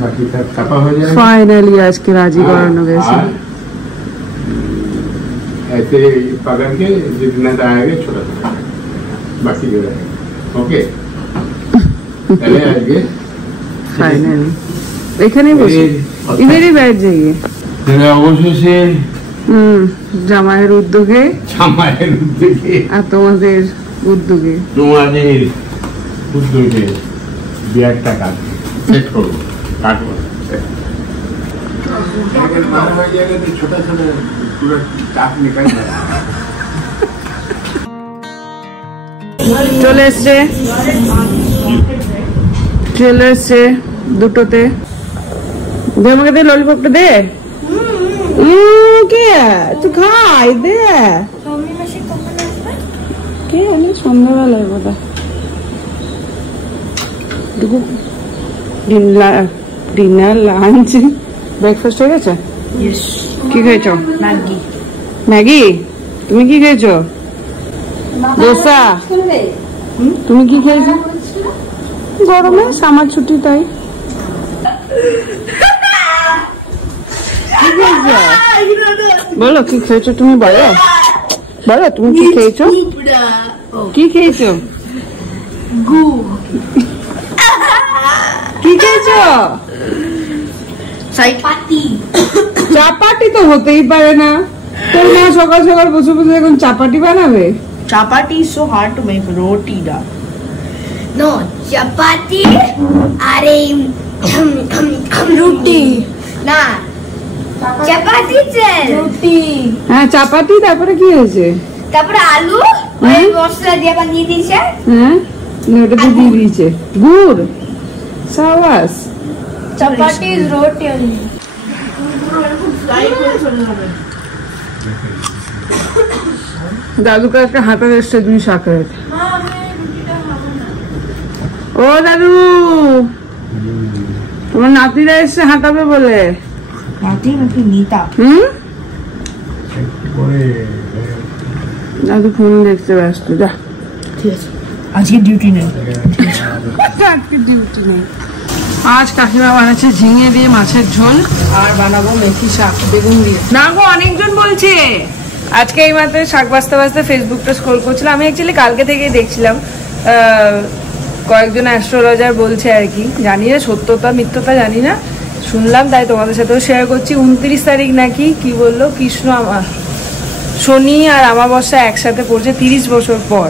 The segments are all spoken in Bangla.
बाकी सब कपा हो जाएगा। फाइनली आज के राजी कराना वैसे ऐसे पकड़ के जितना आएगा छोटा छोटा बाकी जो रहेगा। ओके चले आइए फाइनली এখানেই বসে ইধারই बैठ जाइए। অবশেষে জামাইয়ের উদ্যোগে আর তোমাদের উদ্যোগে বিয়ারটা কাটবো সেট করবো কাটবো ছোট ছোট পুরো চাপ নিকাল চলে এসছে দুটোতে দে আমাকে দে ললিপপটা দে কে তুই খাই দে কে আমি সন্ধ্যাবেলায় বোধ ডিনার লাঞ্চ ব্রেকফাস্ট হয়ে গেছে কি খেয়েছো ম্যাগি তুমি কি খেয়েছো দোসা তুমি কি খেয়েছো গরমে সামার ছুটি তাই বলো কি খেয়েছো তুমি বলো বলো তুমি কি খেয়েছো কি খেয়েছো কি খেয়েছো চাপাটি তো হতেই পারে না তোর মা সকাল সকাল বসে বসে এখন চাপাটি বানাবে Chapati is so hard to make. Roti da. No, chapati are roti. Nah. Chapati chal. Roti. হ্যাঁ চাপাটি তারপরে কি হয়েছে তারপরে আলু ওই মশলা দিয়ে বানিয়ে দিয়েছে হ্যাঁ ওটা তো দিয়ে দিয়েছে গুড় সাবাস chapati is roti only. দাদুকে একটা হাতে এসছে তুমি শাকের ও দাদু তোমার নাতিরা এসছে হাঁটাবে বলে নাতি নিতা দাদু ফোন দেখতে ব্যস্ত যা ঠিক আছে আজকে ডিউটি নেই আজকে ডিউটি নেই আজ কাকিমা বানাচ্ছে ঝিঙে দিয়ে মাছের ঝোল আর বানাবো মেথি শাক বেগুন দিয়ে না গো অনেকজন বলছে আজকে এই মাত্র শাক বাজতে বাজতে ফেসবুকটা স্ক্রল করছিলাম আমি অ্যাকচুয়ালি কালকে থেকেই দেখছিলাম কয়েকজন অ্যাস্ট্রোলজার বলছে আর কি জানি না সত্যতা মিথ্যতা জানি না শুনলাম তাই তোমাদের সাথেও শেয়ার করছি 29 তারিখ নাকি কি বললো কৃষ্ণ শনি আর আমাবস্যা একসাথে পড়ছে 30 বছর পর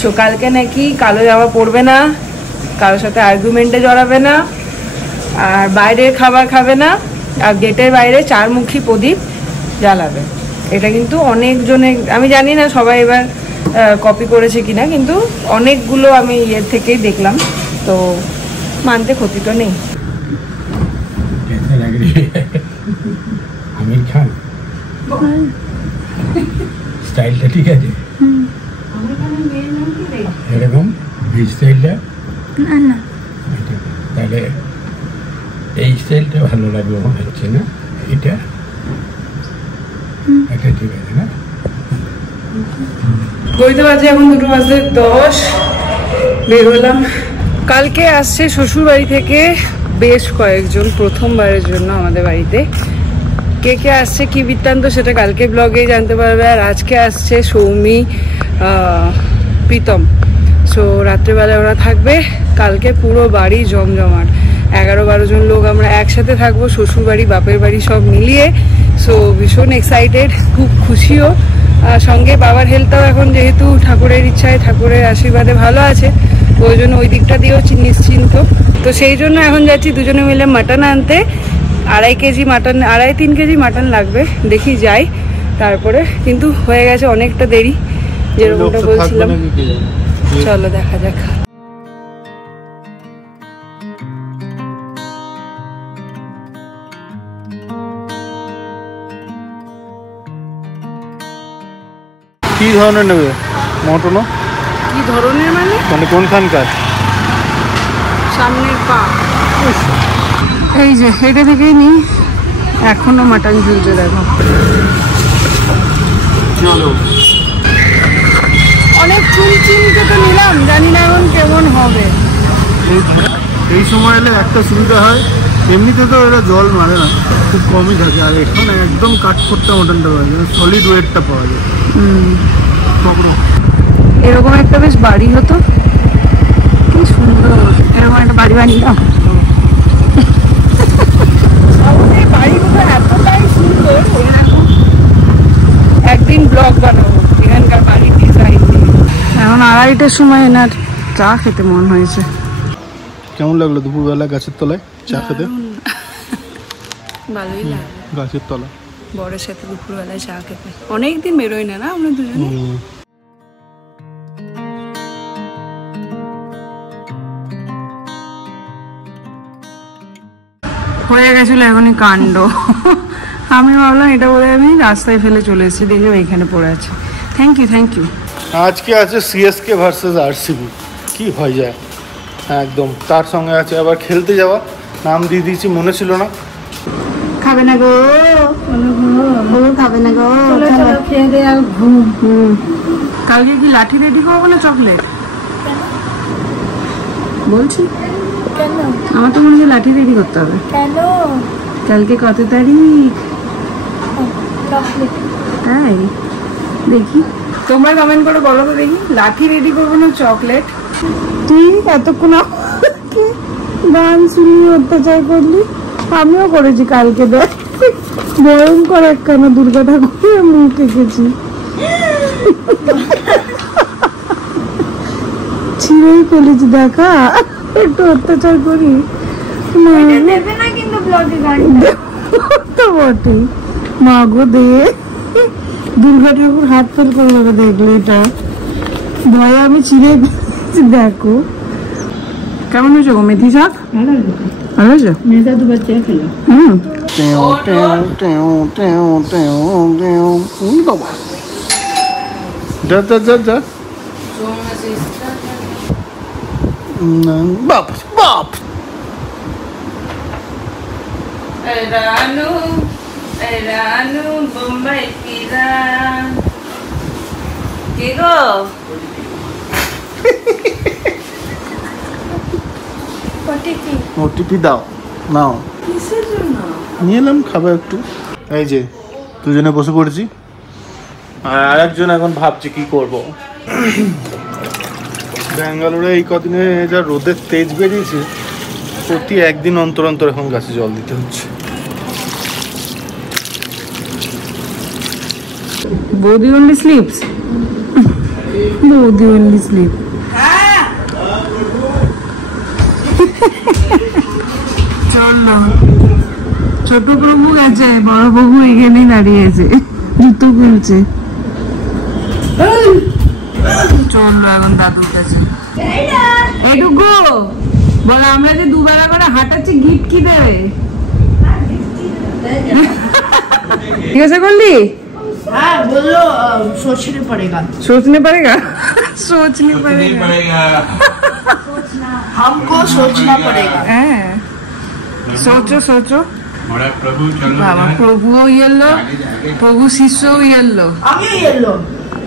সো কালকে নাকি কালো জামা পরবে না কারোর সাথে আর্গুমেন্টে জড়াবে না আর বাইরের খাবার খাবে না আর গেটের বাইরে 4 মুখী প্রদীপ জ্বালাবে এটা কিন্তু অনেকজনে আমি জানি না সবাই এবার কপি করেছে কিনা কিন্তু অনেকগুলো আমি ইয়ের থেকেই দেখলাম তো মানতে ক্ষতি তো নেই আমির খান স্টাইলটা ঠিক আছে এরকম ব্রিজ স্টাইলটা না তাহলে এই স্টাইলটা ভালো লাগবে মনে হচ্ছে না এটা এটা ঠিক আছে না ঘড়িতে বাজে এখন 2:10 বের হলাম কালকে আসছে শ্বশুর বাড়ি থেকে বেশ কয়েকজন প্রথমবারের জন্য আমাদের বাড়িতে কে কে আসছে কি বৃত্তান্ত সেটা কালকে ব্লগেই জানতে পারবে আর আজকে আসছে সৌমি প্রীতম সো রাত্রেবেলায় ওরা থাকবে কালকে পুরো বাড়ি জমজমাট 11-12 জন লোক আমরা একসাথে থাকবো শ্বশুর বাড়ি বাপের বাড়ি সব মিলিয়ে সো ভীষণ এক্সাইটেড খুব খুশিও সঙ্গে বাবার হেলথটাও এখন যেহেতু ঠাকুরের ইচ্ছায় ঠাকুরের আশীর্বাদে ভালো আছে ওই জন্য ওই দিকটা দিয়েও নিশ্চিন্ত তো সেই জন্য এখন যাচ্ছি দুজনে মিলে মাটন আনতে 2.5 কেজি মাটন 2.5-3 কেজি মাটন লাগবে দেখি যাই তারপরে কিন্তু হয়ে গেছে অনেকটা দেরি যেরকমটা বলছিলাম চলো দেখা যাক কি ধরনের নেবে মটনও কি ধরনের মানে কোনখানকার সামনের পা এই যে এটা থেকেই নি এখনো মাটন ঝুলছে দেখো অনেক চুলচিনকে তো নিলাম জানি না এখন কেমন হবে এই সময় এলে একটা সুবিধা হয় এমনিতে তো এটা জল মারে না, খুব কমই থাকে। আর এখানে একদম কাঠখোট্টা মটনটা পাওয়া যায়, সলিড ওয়েটটা পাওয়া যায়। এরকম একটা বেশ বাড়ি হতো, কি সুন্দর। এরকম একটা বাড়ি বানিয়ে দাও। বাড়িগুলো এতটাই সুন্দর, একদিন ব্লগ বানাবো এখানকার বাড়ির ডিজাইন নিয়ে। এখন 2:30টার সময় এনার চা খেতে মন হয়েছে। কেমন লাগলো দুপুরবেলা গাছের তলায় চা খেতে? ভালোই লাগে গাছের তলা বরের সাথে দুপুরবেলায় চা খেতে। অনেকদিন বেরোই না আমরা দুজনে। হয়ে গেছিল এখনই কাণ্ড। আমি ভাবলাম এটা বলে আমি রাস্তায় ফেলে চলে এসেছি, দেখে এখানে পড়ে আছে। Thank you. আজকে আছে সিএসকে ভার্সেস আরসিবি, কি হয়ে যায় একদম। তার সঙ্গে আছে আবার খেলতে যাওয়া, নাম দিয়ে দিয়েছি, মনে ছিল না। খাবে না গো, খাবে না গো, খেয়ে দে আর ঘুম। কালকে কি লাঠি রেডি করবো না চকলেট? বলছি আমার তো মনে হয় লাঠি রেডি করতে হবে। কালকে কত তারিখ? তাই দেখি, তোমরা কমেন্ট করে বলো তো দেখি, লাঠি রেডি করবো না চকলেট? তুই এতক্ষণ গান শুনিয়ে অত্যাচার করলি, আমিও করেছি কালকে। দেখ ভয়ঙ্কর একখানা দুর্গা ঠাকুরের মুখ এঁকেছি, ছিঁড়েই ফেলেছি। দেখা একটু অত্যাচার করি তো বটেই। মা গো দে, দুর্গা ঠাকুর হাত ফেল করে দেবে দেখলে, এটা ভয়ে আমি ছিঁড়ে ফেলেছি। দেখো কেমন হয়েছে গো মেথি শাক? ভালো হয়েছে। মেয়েটা দুবার চেয়ে খেলো। যা যা যা যা, বাপ বাপ। রানু বোম্বাই পিরা কে গো? ওটিপি দাও, নাও। কিসের জন্য? নিয়ে এলাম, খাবে একটু। এই যে দুজনে বসে পড়েছি, আর একজন এখন ভাবছি কি করব। ব্যাঙ্গালোরে এই কদিনে যা রোদের তেজ বেরিয়েছে, প্রতি একদিন অন্তর অন্তর এখন গাছে জল দিতে হচ্ছে। বৌদি only sleeps. বৌদি only sleep. চলো, ছোট প্রভু গেছে, বড় প্রভু এখানেই দাঁড়িয়েছে, জুতো খুলছে। চলো এখন দাদুর কাছে। এইটুকু বলো, আমরা যে দুবেলা করে হাঁটাচ্ছি, গিফট কি দেবে? ঠিক আছে করলি? हाँ बोलो सोचने पड़ेगा। सोचने पड़ेगा सोचने पड़ेगा हमको सोचना पड़ेगा। सोचो सोचो। प्रभु बाबा प्रभु येलो, प्रभु शिष्य येलो, आगे येलो।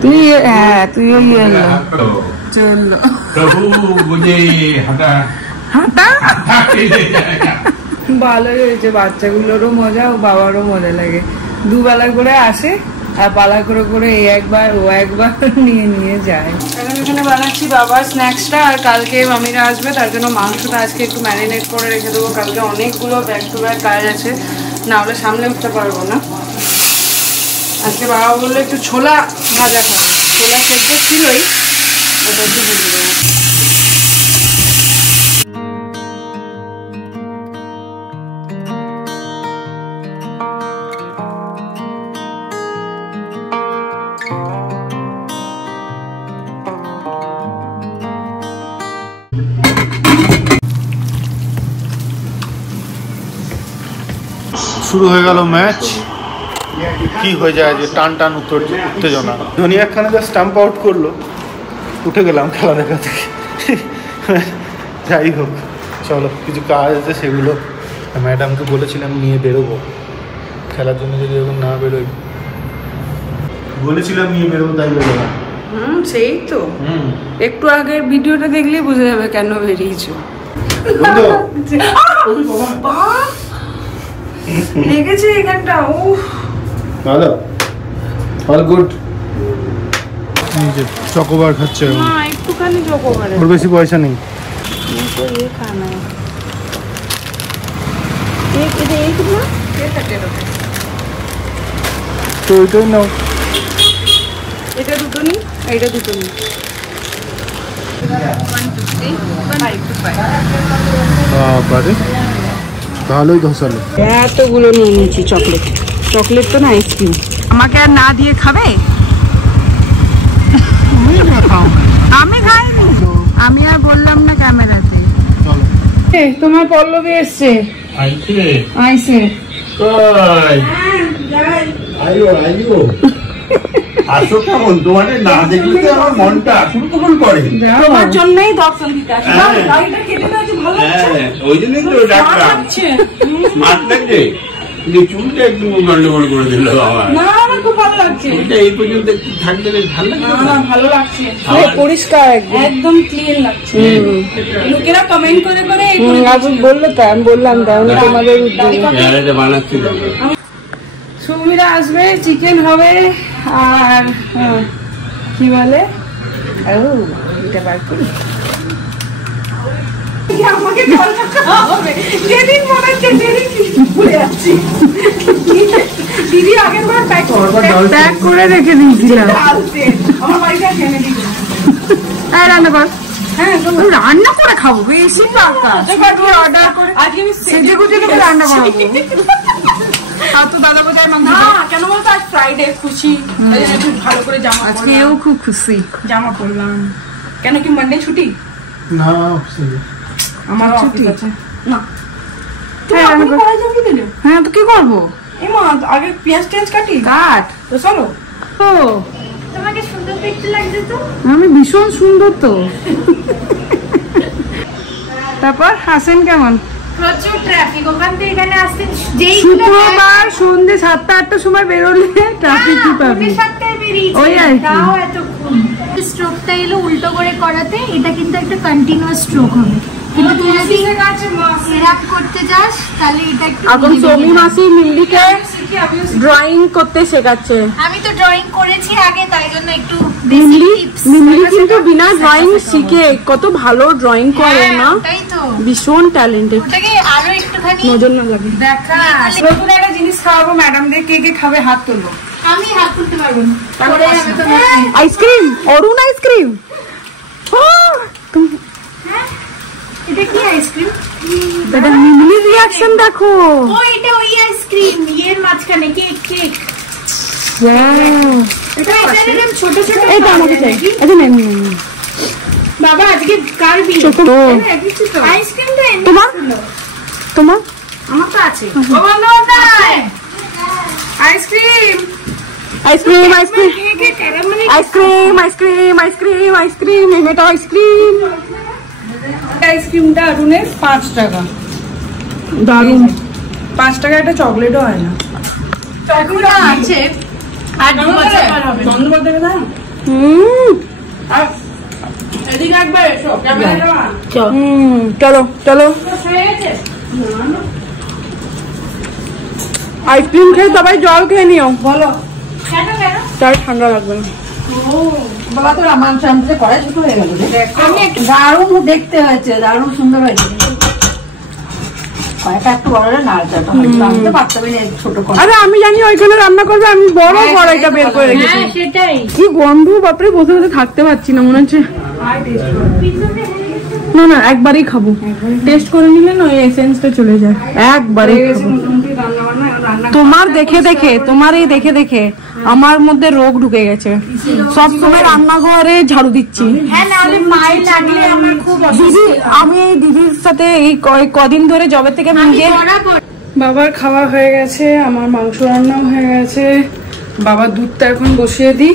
तू येलो। चलो प्रभु मुझे हटा হাঁটা। ভালোই হয়েছে, বাচ্চাগুলোরও মজা ও বাবারও মজা লাগে। দুবেলা করে আসে আর পালা করে করে এই একবার ও একবার নিয়ে নিয়ে যায়। এখন এখানে বানাচ্ছি বাবার স্ন্যাক্সটা, আর কালকে মামিরা আসবে, তার জন্য মাংসটা আজকে একটু ম্যারিনেট করে রেখে দেবো। কালকে অনেকগুলো ব্যাক টু ব্যাক কাজ আছে, না হলে সামলে উঠতে পারবো না। আজকে বাবা বললো একটু ছোলা ভাজা খাবে, ছোলা সেদ্ধ ছিলই, ওটা একটু ভেজে দেবো। শুরু হয়ে গেল ম্যাচ। কি হয়ে যায় যে টান টান উত্তেজনা। ধোনি একখানে যা স্টাম্প আউট করলো, উঠে গেলাম খেলা দেখা থেকে। যাই হোক, চলো কিছু কাজ আছে, সেগুলো ম্যাডামকে বলেছিলাম নিয়ে বেরোবো খেলার জন্য। যদি এখন না বেরোই, বলেছিলাম নিয়ে বেরোবো, তাই বেরোবো। সেই তো একটু আগের ভিডিওটা দেখলেই বোঝা যাবে কেন বেরিয়েছো। লেগেছে এখানটা। ও ভালো, অল গুড। এই যে চকোবার খাচ্ছে, না একটুখানি চকোবার, ওর বেশি পয়সা নেই। तो ये खाना है, एक इधर एक ना ये 30 रुपए, তো ওইটাই নাও। এটা দুটো নি, এইটা দুটো নি। 150 155। বাবারে ভালোই ধসালো। এতগুলো নিয়ে নিয়েছি চকলেট, চকলেট তো না আইসক্রিম। আমাকে আর না দিয়ে খাবে? আমি খাইনি, আমি আর বললাম না ক্যামেরাতে। তোমার পল্লবী এসছে, আইসে আসো কেমন, তোমাদের না দেখলে তো আমার মনটা কুলকুল করে। তোমার জন্যই দর্শন দিতে আসি। গাড়িটা কেটে দাও, ভালো লাগছে। ওই জন্যই তো ডাকলাম, স্মার্ট লাগছে। চুলটা একটু গন্ডগোল করে দিল বাবা। না আমার খুব ভালো লাগছে, চুলটা এই পর্যন্ত একটু থাকলে বেশ ভালো লাগছে। না ভালো লাগছে, পরিষ্কার একদম ক্লিন লাগছে। লোকেরা কমেন্ট করে করে বললো, তাই আমি বললাম তাহলে তোমাদের উদ্যোগে বানাচ্ছি। সুমিরা আসবে, চিকেন হবে, আর কি বলে এটা বার করি, আমাকে যেদিন মনে হচ্ছে যেদিন ভুলে যাচ্ছি। দিদি আগের বার প্যাক করে রেখে দিয়েছিলাম, আমার বাড়িতে এনে দিল। হ্যাঁ রান্না কর, হ্যাঁ রান্না করে খাবো, বেশি টাকা অর্ডার করে আজকে আমি সেজে গুজে রান্না করবো। তো দাদা বোঝায় না কেন বলতো, আজ ফ্রাইডে খুশি, ভালো করে জামা, আজকে এও খুব খুশি জামা পরলাম। কেন কি মানডে ছুটি? না আমারও অফিস আছে। না হ্যাঁ তো কি করবো, আগে পেঁয়াজ টেঁয়াজ কাটি, কাট তো চলো। তো তোমাকে সুন্দর দেখতে লাগছে তো। আমি ভীষণ সুন্দর তো। তারপর হাসেন কেমন? প্রচুর ট্রাফিক, ওখান থেকে এখানে আসতে যেই শুক্রবার সন্ধ্যে 7টা-8টার সময় বেরোলে ট্রাফিক কি পাবি? 7টায় বেরিয়েছি, ওই আর কি। তাও এতক্ষণ। স্ট্রোকটা এলো উল্টো করে করাতে, এটা কিন্তু একটা কন্টিনিউয়াস স্ট্রোক হবে, কিন্তু তুই যদি সেরাপ করতে যাস তাহলে এটা একটু। এখন সৌমি মাসি মিল্লিকে ড্রয়িং করতে শেখাচ্ছে। আমি তো ড্রয়িং করেছি আগে, তাই জন্য একটু মিল্লি কিন্তু বিনা ড্রয়িং শিখে কত ভালো ড্রয়িং করে না, তাই তো ভীষণ ট্যালেন্টেড। ওটাকে আরো একটুখানি নজর না লাগে। দেখা নতুন একটা জিনিস খাওয়াবো ম্যাডামদের, কে কে খাবে হাত তুলবো। আমি হাত তুলতে পারবো না, পরে আমি তো আইসক্রিম, অরুণ আইসক্রিম। এটা কি আইসক্রিম? এটা মিমলি রিঅ্যাকশন দেখো। ও এটা ওই আইসক্রিম, এর মাঝখানে কেক কেক। এটা এরকম ছোট ছোট। এটা আমাকে চাই, এটা নেন। বাবা আজকে কার বিয়ে? আইসক্রিমটা এনে তোমার তোমার আমার তো আছে। Ice cream ice cream ice cream ice cream ice cream ice cream ice cream এটা আইসক্রিম। আইসক্রিমটা অরুণের 5 টাকা, দারুণ। 5 টাকা একটা চকলেটও হয় না। চকলেট আছে আর 2 বছর পর হবে। বন্দ্যোপাধ্যায় না। আর এদিকে একবার এসো, ক্যামেরা। চলো চলো। আইসক্রিম খেয়ে সবাই জল খেয়ে নিও। বলো তার ঠান্ডা লাগবে না। বাবা তোর আমার সামনে কড়াই ছোট হয়ে গেল, দারুণ দেখতে হয়েছে, দারুণ সুন্দর হয়েছে। কয়েকটা একটু বড় নাড়াচাড়া হয়েছে, পারতে না ছোট করে। আরে আমি জানি ওইখানে রান্না করবে, আমি বড় কড়াইটা বের করে রেখেছি। সেটাই কি গন্ধ, বাপরে বসে বসে থাকতে পারছি না, মনে হচ্ছে। না না একবারই খাবো, টেস্ট করে নিলে না এসেন্সটা চলে যায়, একবারই খাবো। তোমার দেখে দেখে, তোমার এই দেখে দেখে আমার মধ্যে রোগ ঢুকে গেছে। সব সময় রান্নাঘরে ঝাড়ু দিচ্ছি। হ্যাঁ, নাহলে পায়ে লাগলে আমার খুব দিদি, আমি এই দিদির সাথে এই কদিন ধরে জবে থেকে নিজে। বাবার খাওয়া হয়ে গেছে, আমার মাংস রান্নাও হয়ে গেছে। বাবার দুধটা এখন বসিয়ে দিই,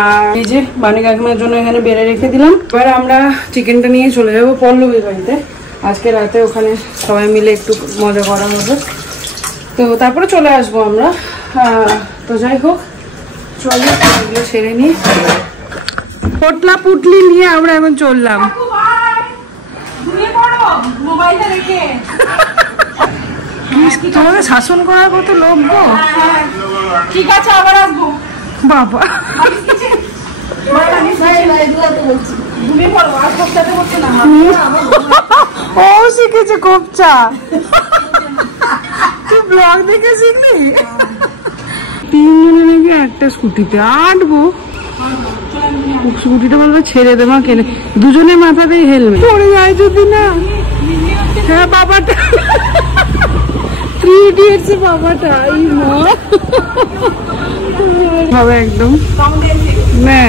আর এই যে বানি কাকিমার জন্য এখানে বেড়ে রেখে দিলাম। এবার আমরা চিকেনটা নিয়ে চলে যাবো পল্লবীর বাড়িতে। আজকে রাতে ওখানে সবাই মিলে একটু মজা করা হবে, তো তারপরে চলে আসবো আমরা। তো যাই হোক, চলো এগুলো সেরে নিই। পটলা পুটলি নিয়ে আমরা এখন চললাম। মোবাইলটা রেখে তোমাকে শাসন করার কত লোক গো। ঠিক আছে আবার আসবো বাবা ঘুমিয়ে পড়বো আর সপ্তাহে করছে না ও শিখেছে কোপচা। তুই ব্লগ দেখে শিখলি? 3 জনে নাকি একটা স্কুটিতে আটবো। স্কুটিটা বলবে ছেড়ে দে মা, কেনে দুজনের মাথাতেই হেলমেট পড়ে যায় যদি না। হ্যাঁ বাবাটা 3 Idiots বাবাটা এই মা হবে একদম না।